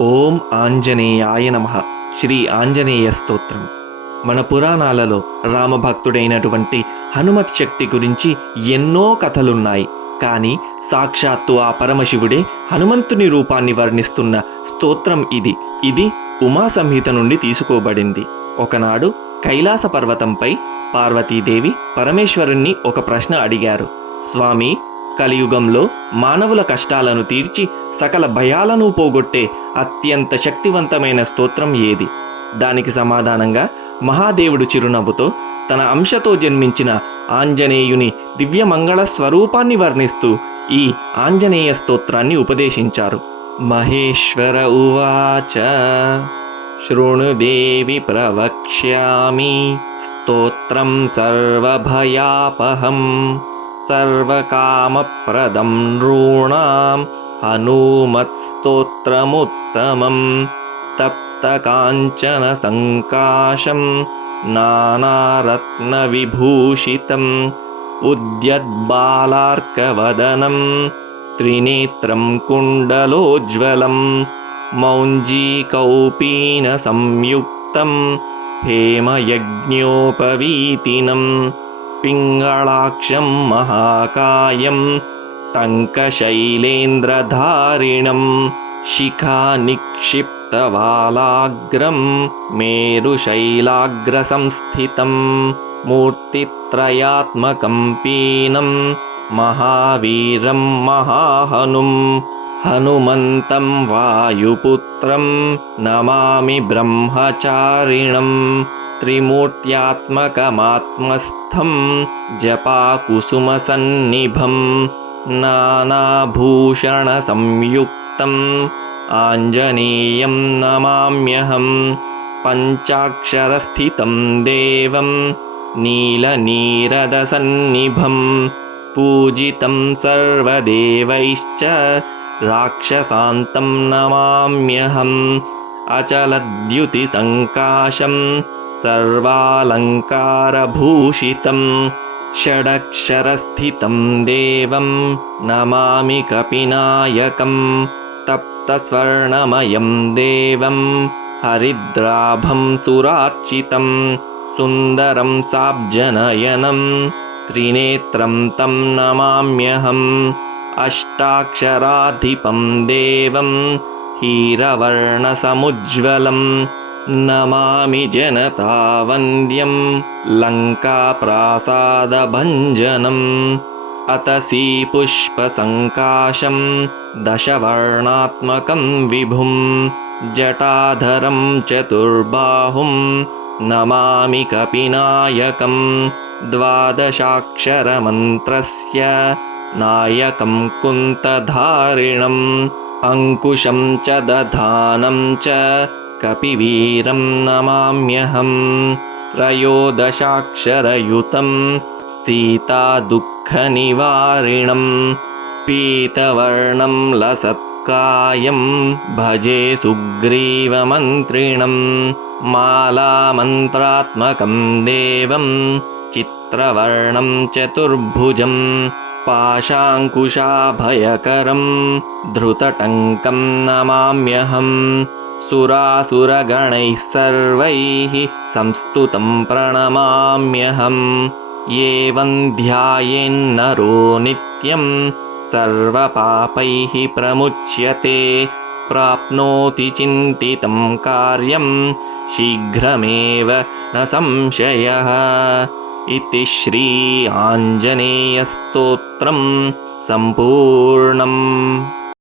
ఓం ఆంజనేయాయ నమః. శ్రీ ఆంజనేయ స్తోత్రం. మన పురాణాలలో రామభక్తుడైనటువంటి హనుమత్ శక్తి గురించి ఎన్నో కథలున్నాయి. కానీ సాక్షాత్తు ఆ పరమశివుడే హనుమంతుని రూపాన్ని వర్ణిస్తున్న స్తోత్రం ఇది. ఇది ఉమా సంహిత నుండి తీసుకోబడింది. ఒకనాడు కైలాస పర్వతంపై పార్వతీదేవి పరమేశ్వరుణ్ణి ఒక ప్రశ్న అడిగారు. స్వామి, కలియుగంలో మానవుల కష్టాలను తీర్చి సకల భయాలను పోగొట్టే అత్యంత శక్తివంతమైన స్తోత్రం ఏది? దానికి సమాధానంగా మహాదేవుడు చిరునవ్వుతో తన అంశతో జన్మించిన ఆంజనేయుని దివ్యమంగళ స్వరూపాన్ని వర్ణిస్తూ ఈ ఆంజనేయ స్తోత్రాన్ని ఉపదేశించారు. మహేశ్వర ఉవాచ శృణుదేవి ప్రవక్ష్యామి స్తోత్రం సర్వభయాపహం సర్వకామప్రదం నృణాం హనుమత్స్తోత్రముత్తమం తప్తకాంచన సంకాశం నానారత్నవిభూషితం ఉద్యద్బాలార్కవదనం త్రినేత్రం కుండలోజ్వలం మౌంజీకౌపీన సంయుక్తం హేమయజ్ఞోపవీతినం పింగళాక్షం మహాకాయం టంకశైలేంద్రధారిణం శిఖానిక్షిప్తవాలాగ్రం మేరుశైలాగ్రసంస్థితం మూర్తిత్రయాత్మకం పీనం మహావీరం మహాహనుం హనుమంతం వాయుపుత్రం నమామి బ్రహ్మచారిణం త్రిమూర్త్యాత్మకమాత్మస్థం జపాకుసుమసన్నిభం నానాభూషణ సంయుక్తం ఆంజనేయం నమామ్యహం పంచాక్షరస్థితం దేవం నీలనీరదసన్నిభం పూజితం సర్వదేవైశ్చ రాక్షసాంతం నమామ్యహం అచలద్యుతిసంకాశం సర్వాలంకారభూషితం షడక్షరస్థితం దేవం నమామి కపినాయకం తప్తస్వర్ణమయం దేవం హరిద్రాభం సురార్చితం సుందరం సాబ్జనయనం త్రినేత్రం తం నమామ్యహం అష్టాక్షరాధిపం దేవం హీరవర్ణసముజ్వలం నమామి జనతావంద్యం లంకాప్రాసాదభంజనం అతసీ పుష్పసంకాశం దశవర్ణాత్మకం విభుం జటాధరం చతుర్బాహుం నమామి కపినాయకం ద్వాదశాక్షరమంత్రస్య నాయకం కుంతధారిణం అంకుశం చ దధానం చ కపివీరం నమామ్యహం త్రయోదశాక్షరయుతం సీతాదుఃఖనివారిణం పీతవర్ణం లసత్కాయం భజే సుగ్రీవమంత్రిణం మాలామంత్రాత్మకం దేవం చిత్రవర్ణం చతుర్భుజం పాశాంకుశాభయకరం ధృతటంకం నమామ్యహం సురాసురగణైః సర్వైః సంస్తుతం ప్రణమామ్యహం ఏవం ధ్యాయేన్నరో నిత్యం సర్వపాపైః ప్రముచ్యతే ప్రాప్నోతి చింతితం కార్యం శీఘ్రమేవ న సంశయః. ఇతి శ్రీ ఆంజనేయ స్తోత్రం సంపూర్ణం.